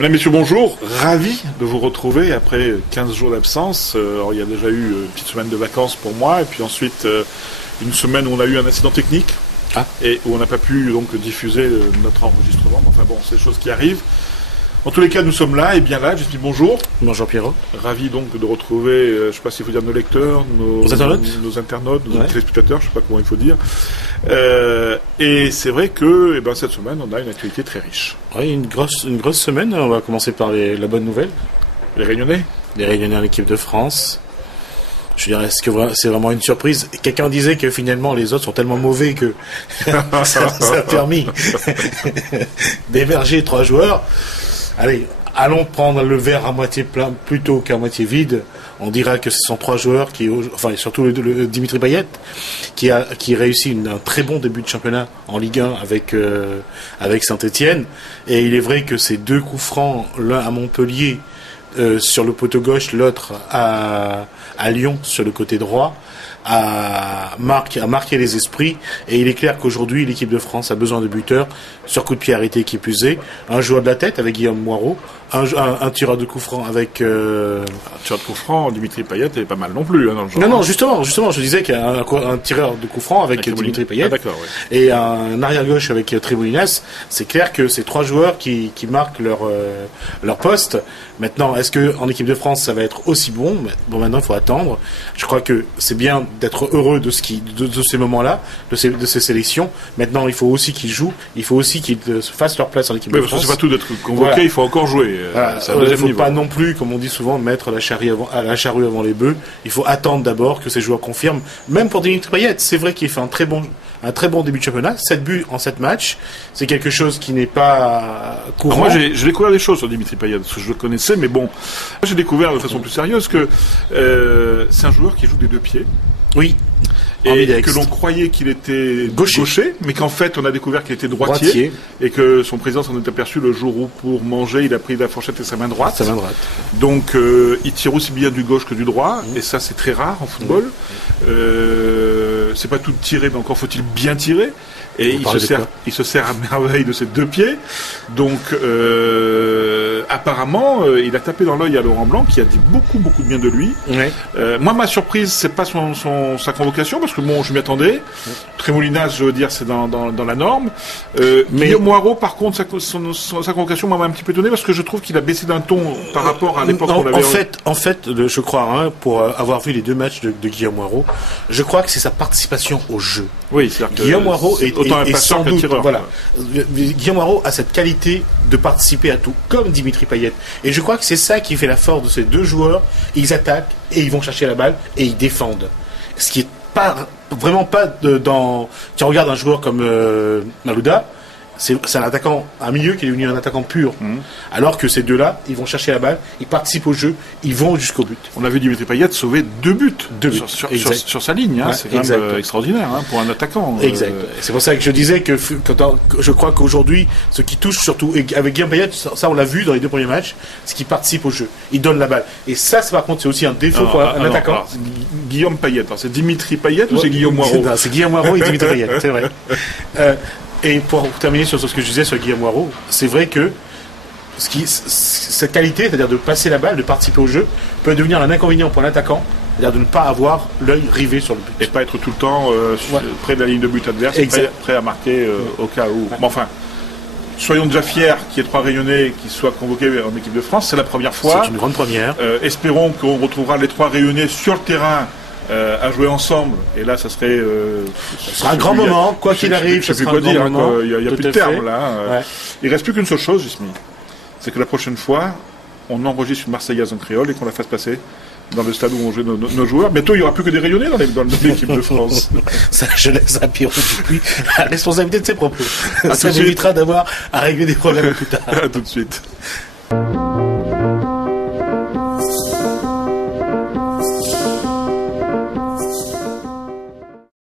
Mesdames, Messieurs, bonjour. Ravi de vous retrouver après 15 jours d'absence. Il y a déjà eu une petite semaine de vacances pour moi et puis ensuite une semaine où on a eu un incident technique et où on n'a pas pu donc diffuser notre enregistrement. Enfin bon, c'est des choses qui arrivent. En tous les cas, nous sommes là et bien là. Je dis bonjour. Bonjour Pierrot. Ravi donc de retrouver, je ne sais pas s'il faut dire nos lecteurs, nos internautes, nos téléspectateurs, je ne sais pas comment il faut dire. Et c'est vrai que cette semaine, on a une actualité très riche. Oui, une grosse semaine. On va commencer par la bonne nouvelle. Les Réunionnais. Les Réunionnais en équipe de France. Je veux dire, est-ce que c'est vraiment une surprise? Quelqu'un disait que finalement les autres sont tellement mauvais que ça a permis d'émerger 3 joueurs. Allez, allons prendre le verre à moitié plein plutôt qu'à moitié vide. On dira que ce sont 3 joueurs enfin surtout le Dimitri Payet, qui réussit un très bon début de championnat en Ligue 1 avec Saint-Etienne. Et il est vrai que ces 2 coups francs, l'un à Montpellier sur le poteau gauche, l'autre à Lyon sur le côté droit, a marqué les esprits. Et il est clair qu'aujourd'hui l'équipe de France a besoin de buteurs sur coup de pied arrêté qui est usé, un joueur de la tête avec Guillaume Moirot, un tireur de coup franc avec un tireur de coup franc, Dimitri Payet est pas mal non plus dans le genre. Non, justement je disais qu'il y a un tireur de coup franc avec Dimitri Payet et un arrière gauche avec Triboulinas. C'est clair que c'est 3 joueurs qui marquent leur poste. Maintenant, est-ce que en équipe de France ça va être aussi bon? Bon, maintenant il faut attendre. Je crois que c'est bien d'être heureux de ces moments-là, de ces sélections. Maintenant, il faut aussi qu'ils jouent, il faut aussi qu'ils fassent leur place en équipe de France. Parce que c'est pas tout d'être convoqué, il faut encore jouer. Il ne faut pas non plus, comme on dit souvent, mettre la charrue avant les bœufs. Il faut attendre d'abord que ces joueurs confirment. Même pour Dimitri Payet, c'est vrai qu'il fait un très bon début de championnat. 7 buts en 7 matchs, c'est quelque chose qui n'est pas courant. Alors moi, j'ai découvert des choses sur Dimitri Payet, parce que je le connaissais, mais bon, j'ai découvert de façon plus sérieuse que c'est un joueur qui joue des 2 pieds. Oui. Et que l'on croyait qu'il était gaucher, mais qu'en fait on a découvert qu'il était droitier, et que son président s'en est aperçu le jour où pour manger il a pris la fourchette et sa main droite. Donc il tire aussi bien du gauche que du droit, et ça c'est très rare en football. C'est pas tout tiré, mais encore faut-il bien tirer. Et il se sert à merveille de ses 2 pieds. Donc, apparemment, il a tapé dans l'œil à Laurent Blanc, qui a dit beaucoup de bien de lui. Ouais. Moi, ma surprise, c'est pas sa convocation, parce que bon, je m'y attendais. Tremoulinas, je veux dire, c'est dans la norme. Guillaume Moirot, par contre, sa convocation m'a un petit peu étonné, parce que je trouve qu'il a baissé d'un ton par rapport à l'époque qu'on avait. En fait, je crois, pour avoir vu les 2 matchs de Guillaume Moirot, je crois que c'est sa participation au jeu. Oui, c'est-à-dire que Guillaume Moirot et sans doute, Guillaume Moirot a cette qualité de participer à tout, comme Dimitri Payet. Et je crois que c'est ça qui fait la force de ces 2 joueurs. Ils attaquent et ils vont chercher la balle et ils défendent. Ce qui est vraiment pas dans. Tu regardes un joueur comme Malouda, c'est un attaquant, un milieu qui est devenu un attaquant pur. Alors que ces 2-là, ils vont chercher la balle, ils participent au jeu, ils vont jusqu'au but. On a vu Dimitri Payet sauver 2 buts sur sa ligne. C'est quand même extraordinaire pour un attaquant. Exact. C'est pour ça que je disais que je crois qu'aujourd'hui, ce qui touche surtout, et avec Guillaume Payet, ça on l'a vu dans les 2 premiers matchs, c'est qu'il participe au jeu. Il donne la balle. Et ça, par contre, c'est aussi un défaut pour un attaquant. Alors, Guillaume Payet, c'est Dimitri Payet ou c'est Guillaume Moirot? C'est Guillaume Moirot et Dimitri Payet, c'est vrai. Et pour terminer sur ce que je disais sur Guillaume Moirot, c'est vrai que cette qualité, c'est-à-dire de passer la balle, de participer au jeu, peut devenir un inconvénient pour l'attaquant, c'est-à-dire de ne pas avoir l'œil rivé sur le but. Et pas être tout le temps près de la ligne de but adverse, prêt à marquer au cas où. Mais enfin, soyons déjà fiers qu'il y ait 3 Réunionnais qui soient convoqués en équipe de France, c'est la première fois. C'est une grande première. Espérons qu'on retrouvera les 3 Réunionnais sur le terrain à jouer ensemble, et là ça serait un grand moment, quoi qu'il arrive. Je sais plus quoi dire, il n'y a plus de terme là. Il reste plus qu'une seule chose, Jismi, c'est que la prochaine fois on enregistre une Marseillaise en créole et qu'on la fasse passer dans le stade où on joue nos joueurs. Bientôt il n'y aura plus que des Réunionnais dans l'équipe de France. Ça, je laisse à Pierrot depuis la responsabilité de ses propos. Ça m'évitera d'avoir à régler des problèmes plus tard. À tout de suite.